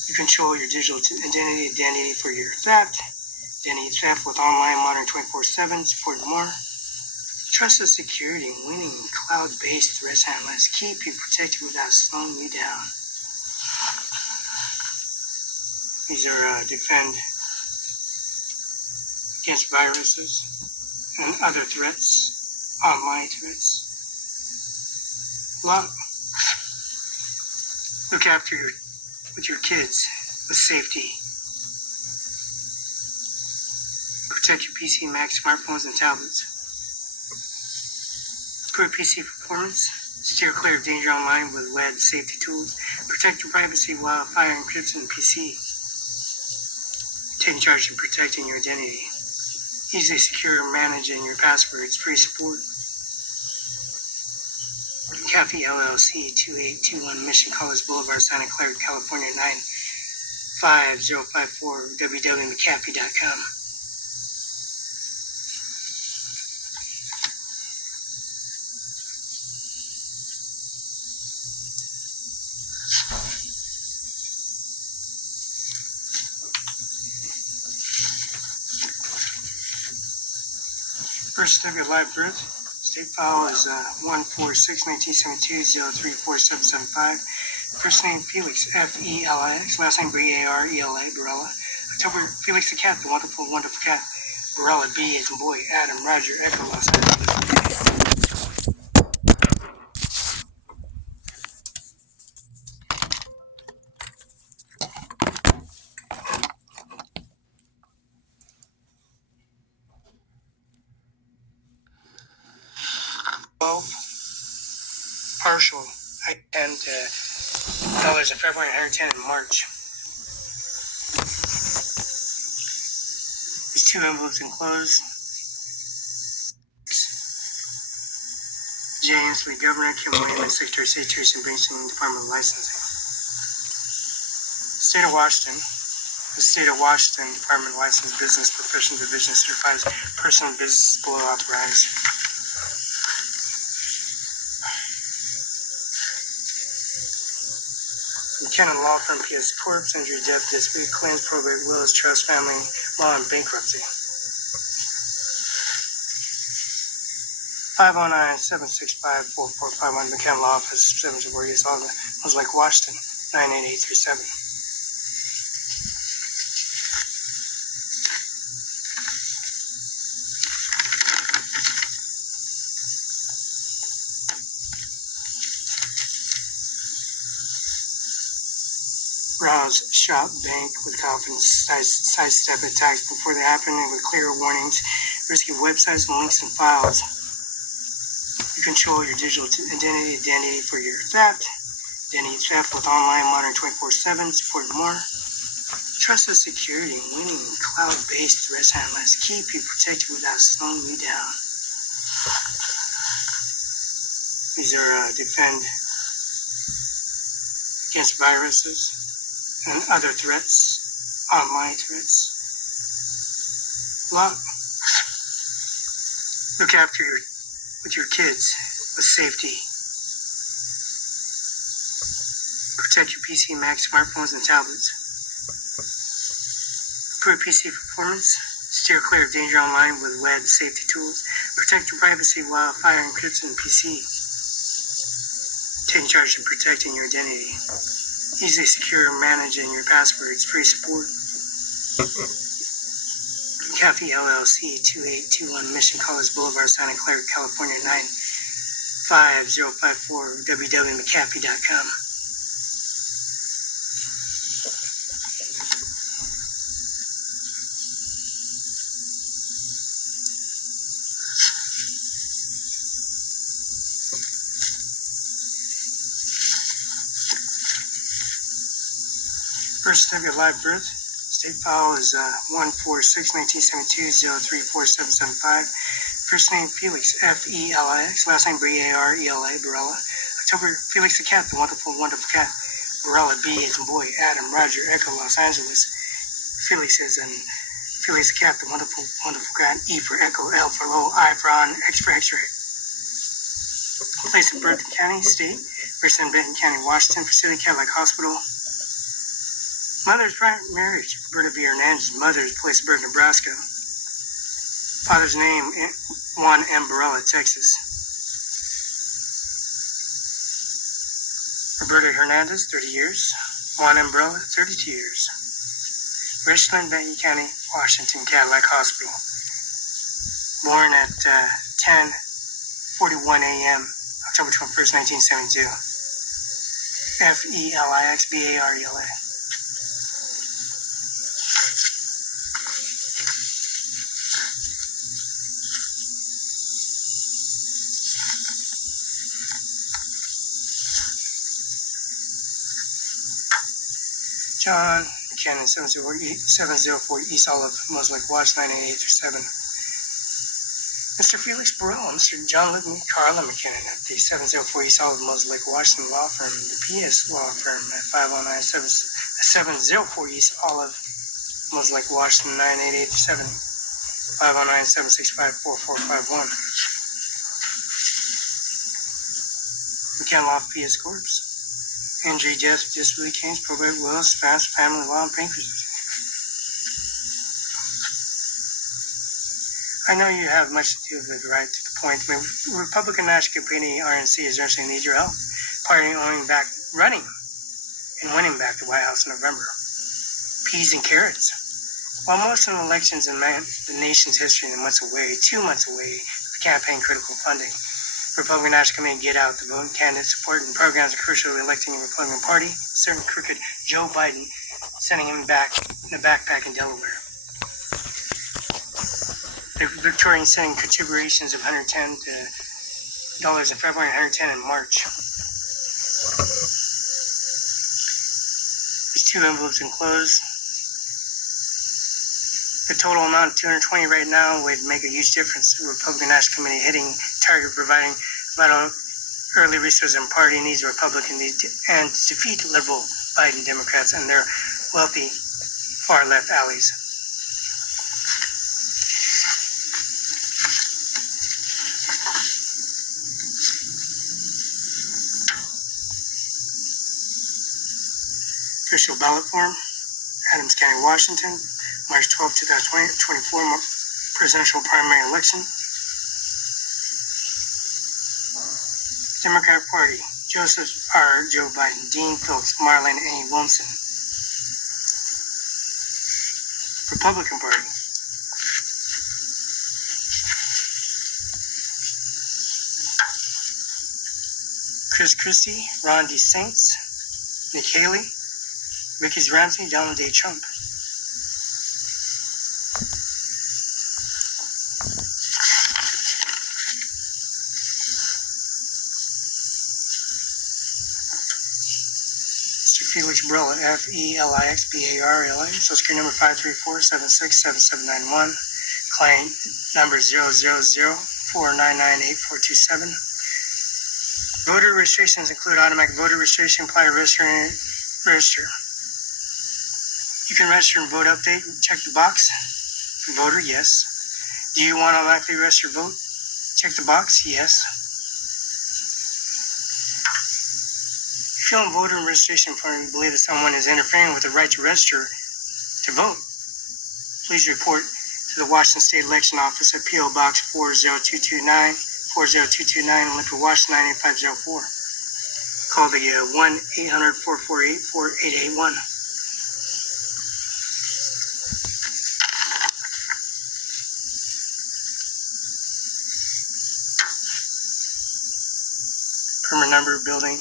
You control your digital identity for your theft. Identity theft with online modern 24/7 support and more. Trusted security, winning cloud-based threat handlers keep you protected without slowing you down. These are defend against viruses and other threats, online threats. Look after your kids with safety. Protect your PC, Mac, smartphones, and tablets. Improve PC performance. Steer clear of danger online with web safety tools. Protect your privacy while fire encryption PC. Take charge of protecting your identity. Easily secure managing your passwords. Free support. McAfee LLC, 2821 Mission College Boulevard, Santa Clara, California, 95054, www.mcafee.com. Birth certificate, live birth. State file is 146-1972-034775. First name Felix, F-E-L-I-X. Last name B-A-R-E-L-A, Barela. October, Felix the cat, the wonderful, wonderful cat. Barela, B as in boy, Adam, Roger, Echo, Los Angeles. 12, partial, and dollars in February, 110 in March. There's 2 envelopes enclosed. James Lee, Governor, Kim Williams, Secretary of State, Teresa Brinson, Department of Licensing. State of Washington. The State of Washington Department of Licensed Business Professional Division certifies personal business below authorized. McKenna Law Firm, P.S. Corp., injury, death, dispute, claims, probate, wills, trust, family, law, and bankruptcy. 509-765-4451, McKenna Law Office, 74 East Lake, Washington, 98837. Browse, shop, bank with confidence, sidestep attacks before they happen and with clear warnings, risky websites and links and files. You control your digital identity for your theft. Identity theft with online monitoring 24/7, support and more. Trusted security, winning cloud-based threat analysts keep you protected without slowing you down. These are defend against viruses and other threats, online threats. Look after your kids with safety. Protect your PC, Mac, smartphones, and tablets. Improve PC performance. Steer clear of danger online with web safety tools. Protect your privacy while fire encryption PC. Take charge of protecting your identity. Easily secure managing your passwords. Free support. McAfee LLC, 2821 Mission College Boulevard, Santa Clara, California, 95054, www.mcafee.com. Birth certificate, live birth. State file is 146-1972-034775. First name Felix, F-E-L-I-X. Last name B-A-R-E-L-A, Barela. October, Felix the cat, the wonderful, wonderful cat. Barela, B as in boy, Adam, Roger, Echo, Los Angeles. Felix is in Felix the cat, the wonderful, wonderful cat. E for Echo, L for Low, I for On, X for X-ray. Place of birth in county, state. First in Benton County, Washington. Facility, Cadillac Hospital. Mother's marriage, Roberta V. Hernandez. Mother's place of birth, Nebraska. Father's name, Juan M. Barela, Texas. Roberta Hernandez, 30 years. Juan M. Barela, 32 years. Richland, Benton County, Washington, Cadillac Hospital. Born at 10:41 a.m., October 21st, 1972. Felixbarela. John McKinnon, 704 East Olive, Mosaic Watch, 98837. Mr. Felix Barela, Mr. John Luke Carla McKinnon at the 704 East Olive Mills Lake Washington Law Firm, the PS Law Firm at 704 East Olive Mills Lake Washington 98870, 509-765-4451. McKinnon Law PS Corp. Injury, death, disability claims, probate, wills, spouse, family law, and bankruptcy. I know you have much to do with the right to the point. The Republican National Committee, RNC, is urging Nijjar Health Party running and winning back the White House in November. Peas and carrots. While most of the elections in the nation's history are 2 months away, the campaign critical funding. The Republican National Committee get out the vote and candidate support and programs are crucial to electing a Republican Party. Certain crooked Joe Biden sending him back in a backpack in Delaware. The Victorian sending contributions of $110 in February and $110 in March. There's 2 envelopes enclosed. The total amount of $220 right now would make a huge difference. The Republican National Committee hitting target, providing vital early resources and party needs Republican and defeat liberal Biden Democrats and their wealthy far left allies. Official ballot form, Adams County, Washington, March 12, 2024, presidential primary election. Democratic Party, Joseph R. Joe Biden, Dean Phillips, Marlene A. Wilson. Republican Party, Chris Christie, Ron DeSantis, Nick Haley, Ricky Ramsey, Donald J. Trump. Mr. Felix Barela, FELIX BARELA, Social Security number 534-767791, client number 000-499-8427. Voter registrations include automatic voter registration, apply to register. You can register and vote update, check the box. Voter, yes. Do you want to automatically register your vote? Check the box, yes. If you fill out voter registration form and you believe that someone is interfering with the right to register to vote, please report to the Washington State Election Office at P.O. Box 40229, Olympia, Washington 98504. Call the 1-800-448-4881. Permit number, building,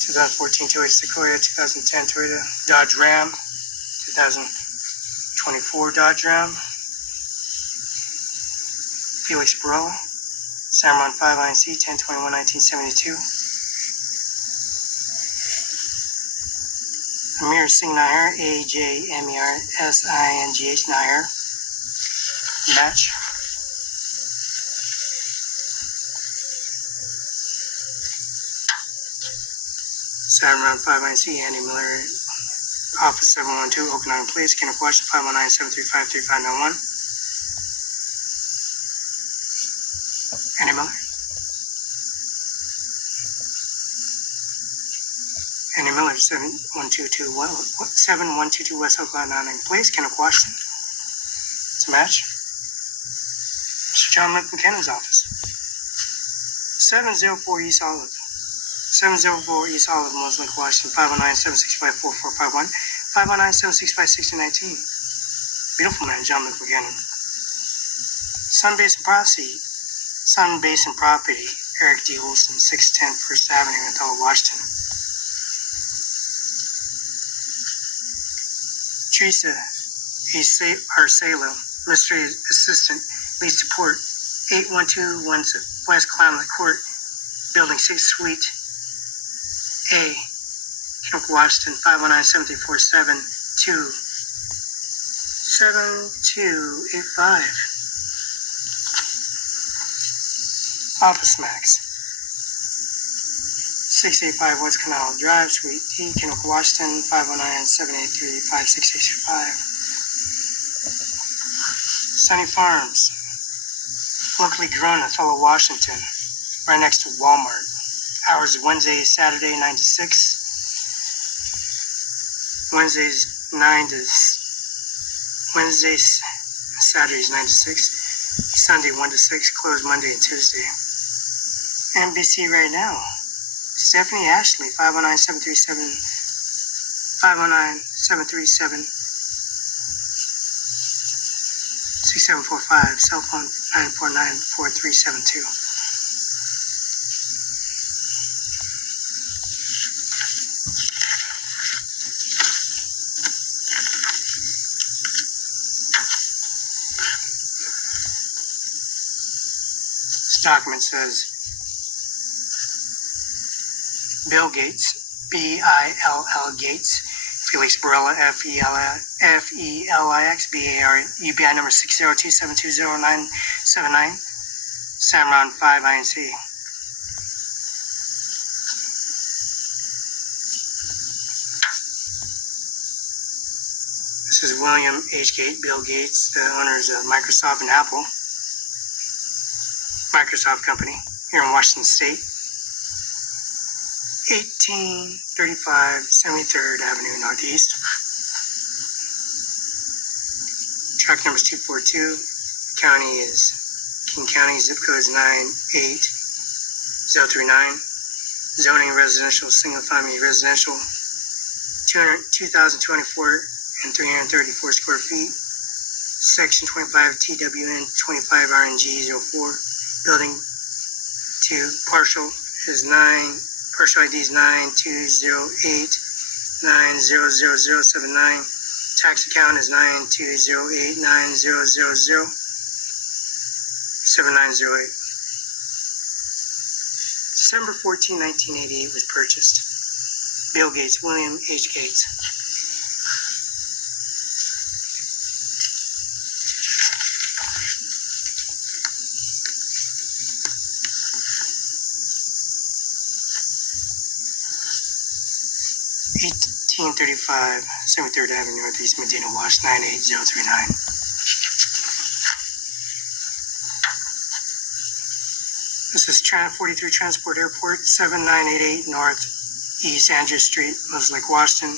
2014 Toyota Sequoia, 2010 Toyota Dodge Ram, 2024 Dodge Ram. Felix Barela, OWNERCIMARON5INC, 10/21/1972. Ajmer Singh Nijjar, AJMERSINGH Nijjar. Match. OWNERCIMARON5INC, Andy Miller, Office 712, Oak Island Place, Kenneth Washington, 519-735-3591. Andy Miller. Andy Miller, 7122 West Oak Island Place, Kenneth Washington. It's a match. Mr. John McKinnon's office. 704 East Olive. 704 East Olive, Mills Lake, Washington, 509-765-4451, 509-765-6019. Beautiful man, John McKinnon. Sun Basin Property, Eric D. Olson, 610 First Avenue, Othello, Washington. Teresa Arcelo, Administrative Assistant, Lead Support, 8121 West Climate Court, Building 6, Suite A, Kenneth Washington, 519-734-7285. Office Max, 685 West Canal Drive, Suite D, Chemical, Washington, 509-783-5665. Sunny Farms, locally grown Othello, Washington, right next to Walmart. Hours Wednesday, Saturday, 9 to 6. Saturdays 9 to 6. Sunday 1 to 6. Closed Monday and Tuesday. NBC right now. Stephanie Ashley, 509-737-6745, cell phone 949-4372. This document says Bill Gates, B-I-L-L Gates, Felix Barela, F-E-L-I-X, B-A-R, UBI number 602-720-979, Cimarron5INC. This is William H. Gates, Bill Gates, the owners of Microsoft and Apple. Microsoft Company here in Washington State. 1835 73rd Avenue Northeast. Track number is 242. County is King County. Zip code is 98039. Zoning residential, single family residential. 2,224 and 334 square feet. Section 25 TWN 25 RNG 04. Building 2 partial is 9. Partial ID is 9208900079. Tax account is 920890007908. December 14, 1988 was purchased. Bill Gates, William H. Gates. $1835 73rd Avenue Northeast, Medina, Wash 98039. This is 43 Transport Airport, 7988 North East Andrews Street, Mills Lake, Washington.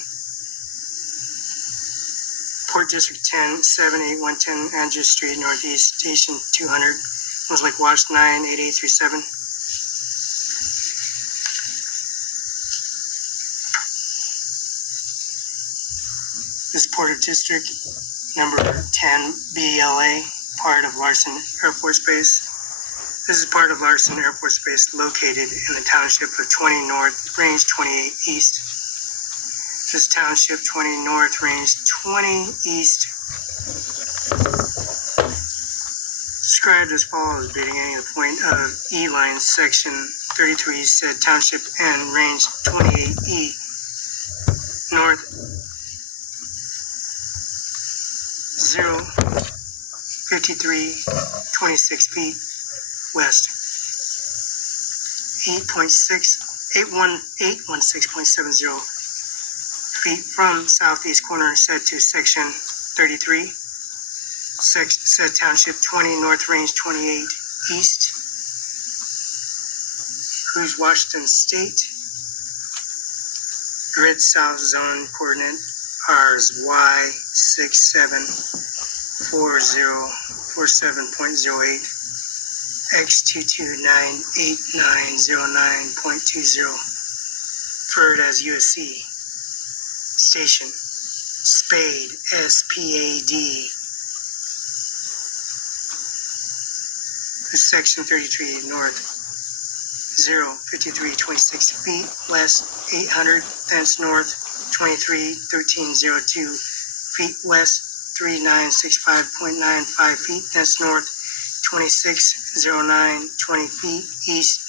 Port District 10, 78110 Andrews Street, Northeast Station 200, Mills Lake, Washington 98837. This Port of District number 10 BLA, part of Larson Air Force Base. This is part of Larson Air Force Base located in the township of 20 North, Range 28 East. This is Township 20 North, Range 20 East. Described as follows, beginning at the point of E line, section 33 said Township N, Range 28E, North 05326 feet west, 816.70 feet from southeast corner said to section 33, said Township 20 North, Range 28 East, whose Washington State grid south zone coordinate are Y674047.08 X2298909.20, referred as USC Station Spade SPAD. This section 33 north 05326 feet west 800, thence north 231302 feet west 3965.95 feet, thence north 260920 feet east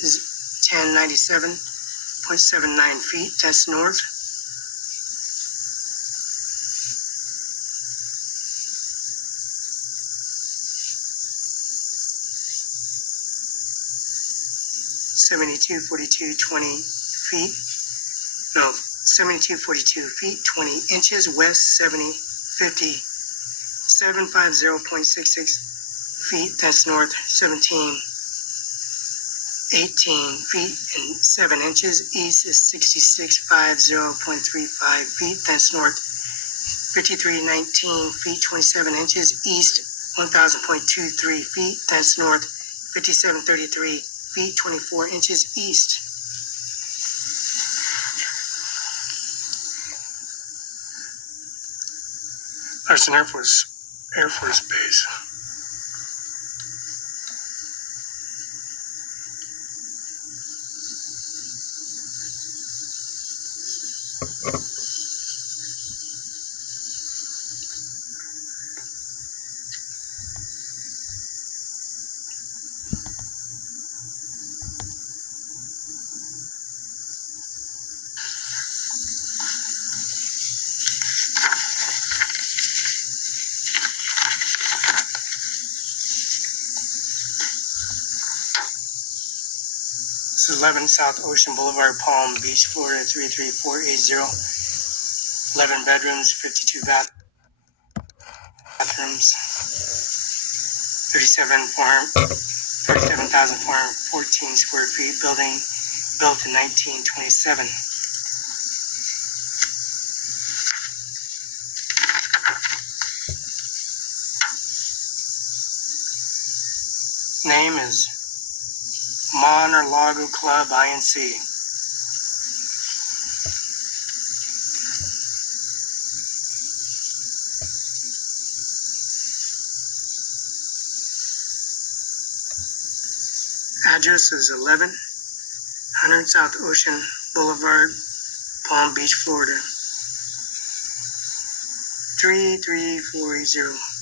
1097.79 feet, thence north. 7242 feet. No, 7242 feet, 20 inches. West 750.66 feet. That's north. 1718 feet and 7 inches. East is 6650.35 feet. That's north. 5319 feet, 27 inches. East 1000.23 feet. That's north. 5733 feet, 24 inches east. Larson Air Force Base. This is 11 South Ocean Boulevard, Palm Beach, Florida 33480. 11 bedrooms, 52 bathrooms, 37,414 square feet. Building built in 1927. Name is Mar-a-Lago Club INC. Address is 1100 South Ocean Boulevard, Palm Beach, Florida 33480.